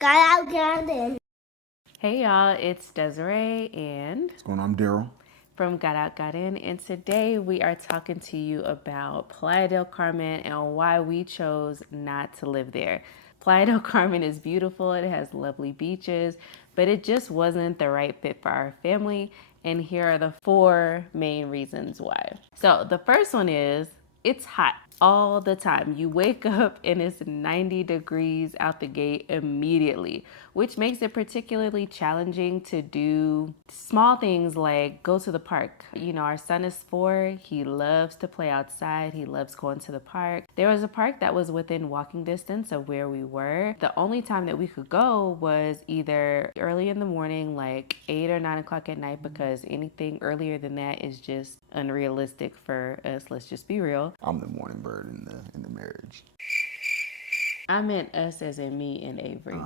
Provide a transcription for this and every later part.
Got out garden. Hey y'all, it's Desiree and What's going on? I'm Daryl. from Got Out Got In, and today we are talking to you about Playa del Carmen and why we chose not to live there. Playa del Carmen is beautiful, it has lovely beaches, but it just wasn't the right fit for our family, and here are the 4 main reasons why. So the first one is it's hot all the time. You wake up and it's 90 degrees out the gate immediately, which makes it particularly challenging to do small things like go to the park. You know, our son is 4. He loves to play outside. He loves going to the park. There was a park that was within walking distance of where we were. The only time that we could go was either early in the morning, like 8 or 9 o'clock at night, because anything earlier than that is just unrealistic for us. Let's just be real. I'm the morning bird in the marriage. I meant us as in me and Avery.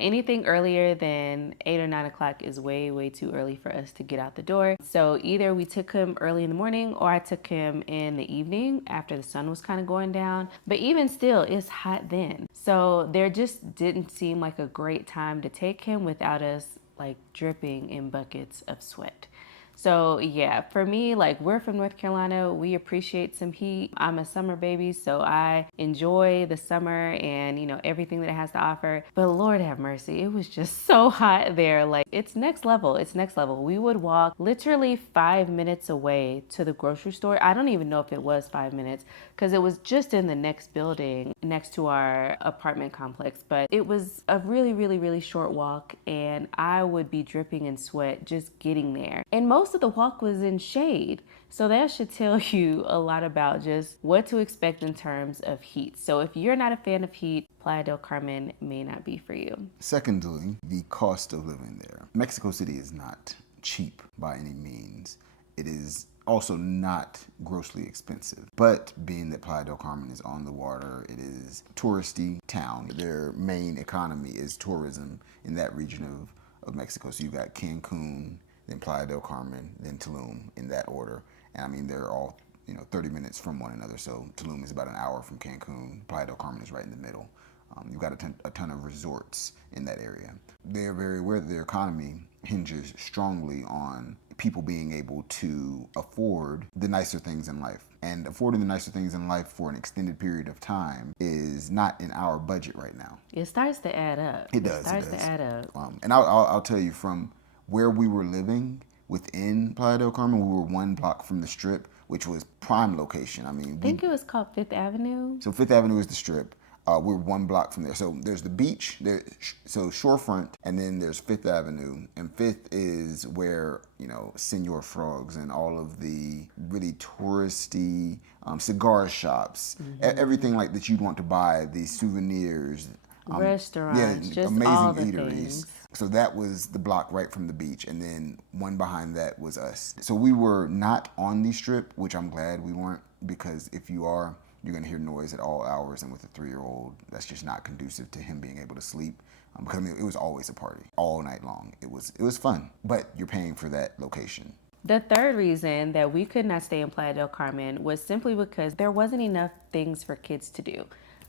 Anything earlier than 8 or 9 o'clock is way, way too early for us to get out the door. So either we took him early in the morning or I took him in the evening after the sun was kind of going down. But even still, it's hot then. So there just didn't seem like a great time to take him without us like dripping in buckets of sweat. So yeah, for me, like we're from North Carolina, we appreciate some heat. I'm a summer baby, so I enjoy the summer and you know everything that it has to offer. But Lord have mercy, it was just so hot there. Like it's next level. It's next level. We would walk literally 5 minutes away to the grocery store. I don't even know if it was 5 minutes because it was just in the next building next to our apartment complex. But it was a really, really, really short walk, and I would be dripping in sweat just getting there. And most of the walk was in shade. So that should tell you a lot about just what to expect in terms of heat. So if you're not a fan of heat, Playa del Carmen may not be for you. Secondly, the cost of living there. Mexico City is not cheap by any means. It is also not grossly expensive. But being that Playa del Carmen is on the water, it is a touristy town. Their main economy is tourism in that region of Mexico. So you've got Cancun, then Playa del Carmen, then Tulum in that order. And I mean, they're all 30 minutes from one another. So Tulum is about an hour from Cancun. Playa del Carmen is right in the middle. You've got a ton of resorts in that area. They're very aware that their economy hinges strongly on people being able to afford the nicer things in life. And affording the nicer things in life for an extended period of time is not in our budget right now. It starts to add up. It does. It starts to add up. And I'll tell you, from where we were living within Playa del Carmen, we were 1 block from the Strip, which was prime location. I mean, I think it was called Fifth Avenue. So Fifth Avenue is the Strip. We're 1 block from there. So there's the beach, so shorefront, and then there's Fifth Avenue. And Fifth is where, Senor Frogs and all of the really touristy cigar shops, everything like that you'd want to buy, these souvenirs. Restaurants, just amazing all the eateries. things. So that was the block right from the beach, and then one behind that was us. So we were not on the Strip, which I'm glad we weren't, because if you are, you're going to hear noise at all hours, and with a 3-year-old, that's just not conducive to him being able to sleep. Because I mean, it was always a party all night long. It was fun, but you're paying for that location. The third reason that we could not stay in Playa del Carmen was simply because there wasn't enough things for kids to do.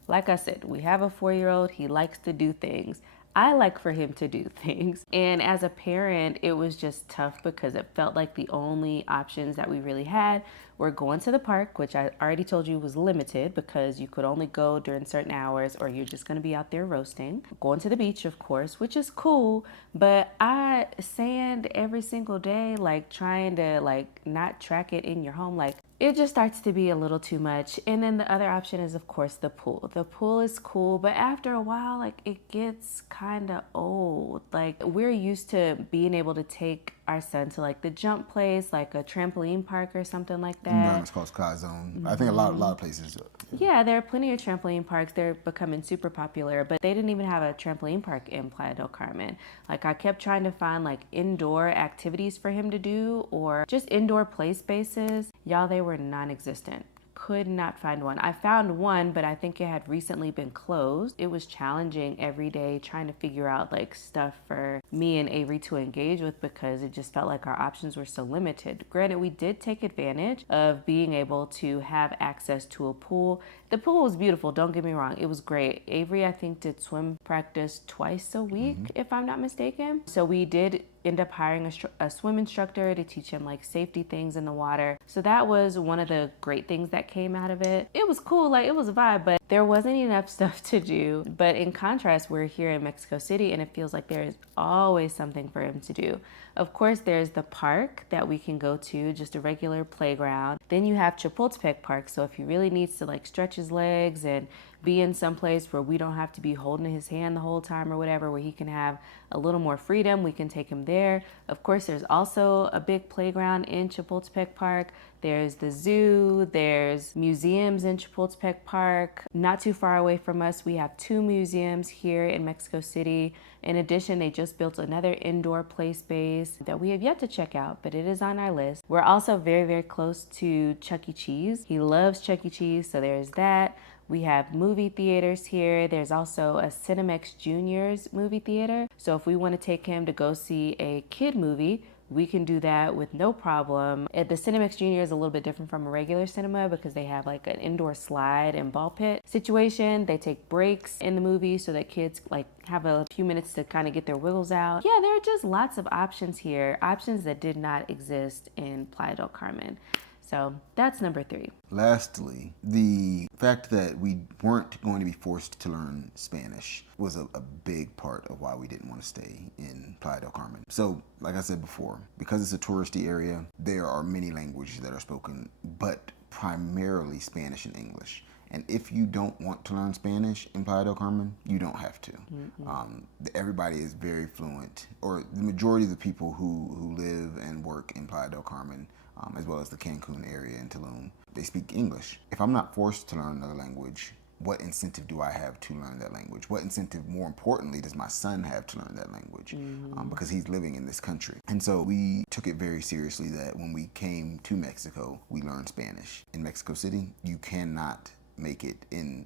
Like I said, we have a 4-year-old. He likes to do things. I like for him to do things. And as a parent, it was just tough because it felt like the only options that we really had were going to the park, which I already told you was limited because you could only go during certain hours or you're just going to be out there roasting. Going to the beach, of course, which is cool, but I sand every single day, like trying to like not track it in your home, like it just starts to be a little too much. And then the other option is, of course, the pool. The pool is cool, but after a while, like it gets kind of old. Like we're used to being able to take our son to like the jump place, like a trampoline park or something like that. It's called Sky Zone. I think a lot of places. Yeah, there are plenty of trampoline parks. They're becoming super popular, but they didn't even have a trampoline park in Playa del Carmen. Like I kept trying to find like indoor activities for him to do or just indoor play spaces. Y'all, they were non-existent. could not find one. I found one, but I think it had recently been closed. It was challenging every day trying to figure out like stuff for me and Avery to engage with because it just felt like our options were so limited. Granted, we did take advantage of being able to have access to a pool. The pool was beautiful, don't get me wrong. It was great. Avery, I think, did swim practice twice a week, if I'm not mistaken. So we did end up hiring a swim instructor to teach him like safety things in the water. So that was one of the great things that came out of it. It was cool, like it was a vibe, but there wasn't enough stuff to do. But in contrast, we're here in Mexico City and it feels like there is always something for him to do. Of course, there's the park that we can go to, just a regular playground. Then you have Chapultepec Park. So if he really needs to like stretch his legs and be in some place where we don't have to be holding his hand the whole time or whatever, where he can have a little more freedom, we can take him there. Of course, there's also a big playground in Chapultepec Park. There's the zoo, there's museums in Chapultepec Park. Not too far away from us, we have 2 museums here in Mexico City. In addition, they just built another indoor play space that we have yet to check out, but it is on our list. We're also very, very close to Chuck E. Cheese. He loves Chuck E. Cheese, so there's that. We have movie theaters here. There's also a Cinemex Juniors movie theater. So if we want to take him to go see a kid movie, we can do that with no problem. The Cinemex Junior is a little bit different from a regular cinema because they have like an indoor slide and ball pit situation. They take breaks in the movie so that kids like have a few minutes to kind of get their wiggles out. Yeah, there are just lots of options here, options that did not exist in Playa del Carmen. So that's number 3. Lastly, the fact that we weren't going to be forced to learn Spanish was a big part of why we didn't want to stay in Playa del Carmen. So, like I said before, because it's a touristy area, there are many languages that are spoken, but primarily Spanish and English. And if you don't want to learn Spanish in Playa del Carmen, you don't have to. Everybody is very fluent, or the majority of the people who live and work in Playa del Carmen, as well as the Cancun area and Tulum, they speak English. If I'm not forced to learn another language, what incentive do I have to learn that language? What incentive, more importantly, does my son have to learn that language? Because he's living in this country. And so we took it very seriously that when we came to Mexico, we learned Spanish. In Mexico City, you cannot make it,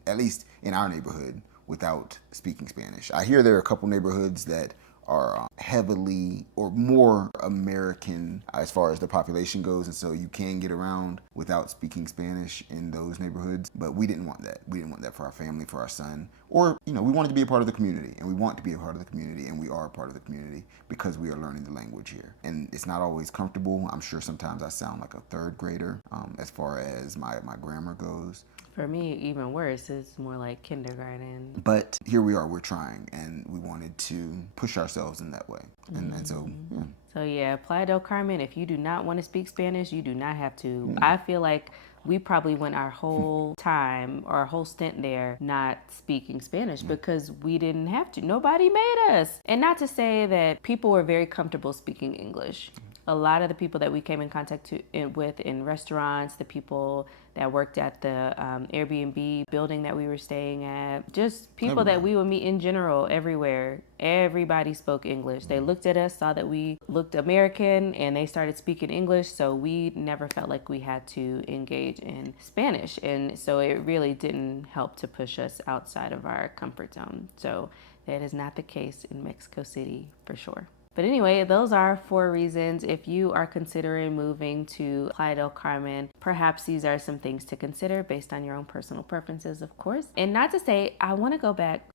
at least in our neighborhood, without speaking Spanish. I hear there are a couple neighborhoods that are heavily or more American as far as the population goes, and so you can get around without speaking Spanish in those neighborhoods. But we didn't want that. We didn't want that for our family, for our son, or we wanted to be a part of the community, and we want to be a part of the community, and we are a part of the community because we are learning the language here. And it's not always comfortable. I'm sure sometimes I sound like a third grader as far as my grammar goes. For me, even worse, it's more like kindergarten. But here we are, we're trying, and we wanted to push ourselves in that way. And so, yeah. So yeah, Playa del Carmen, if you do not want to speak Spanish, you do not have to. I feel like we probably went our whole time or our whole stint there not speaking Spanish because we didn't have to. Nobody made us. And not to say that people were very comfortable speaking English. A lot of the people that we came in contact with in restaurants, the people that worked at the Airbnb building that we were staying at, just people that we would meet in general everywhere. Everybody spoke English. They looked at us, saw that we looked American, and they started speaking English. So we never felt like we had to engage in Spanish. And so it really didn't help to push us outside of our comfort zone. So that is not the case in Mexico City for sure. But anyway, those are 4 reasons. If you are considering moving to Playa del Carmen, perhaps these are some things to consider based on your own personal preferences, of course. And not to say, I want to go back.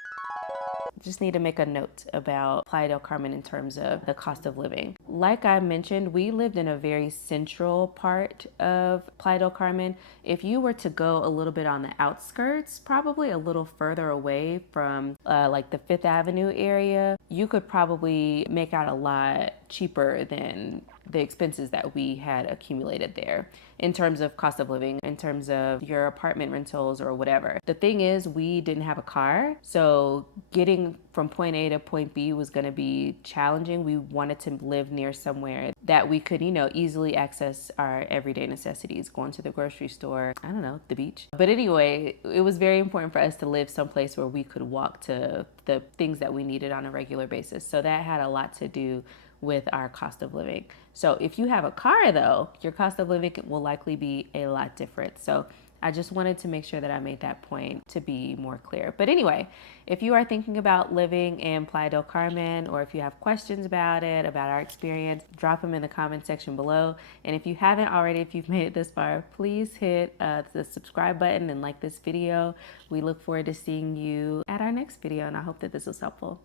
Just need to make a note about Playa del Carmen in terms of the cost of living. Like I mentioned, we lived in a very central part of Playa del Carmen. If you were to go a little bit on the outskirts, probably a little further away from like the Fifth Avenue area, you could probably make out a lot cheaper than the expenses that we had accumulated there in terms of cost of living, in terms of your apartment rentals or whatever. The thing is, we didn't have a car, so getting from point A to point B was going to be challenging. We wanted to live near somewhere that we could, easily access our everyday necessities, going to the grocery store, I don't know, the beach. But anyway, it was very important for us to live someplace where we could walk to the things that we needed on a regular basis. So that had a lot to do with our cost of living. So if you have a car though, your cost of living will likely be a lot different. So I just wanted to make sure that I made that point to be more clear. But anyway, if you are thinking about living in Playa del Carmen, or if you have questions about it, about our experience, drop them in the comment section below. And if you haven't already, if you've made it this far, please hit the subscribe button and like this video. We look forward to seeing you at our next video, and I hope that this was helpful.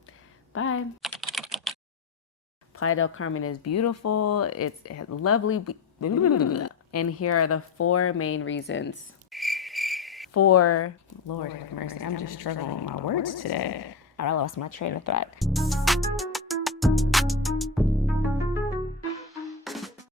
Bye. Playa del Carmen is beautiful. It has lovely, and here are the 4 main reasons. Lord have mercy, I'm just struggling with my words today. I lost my train of thought.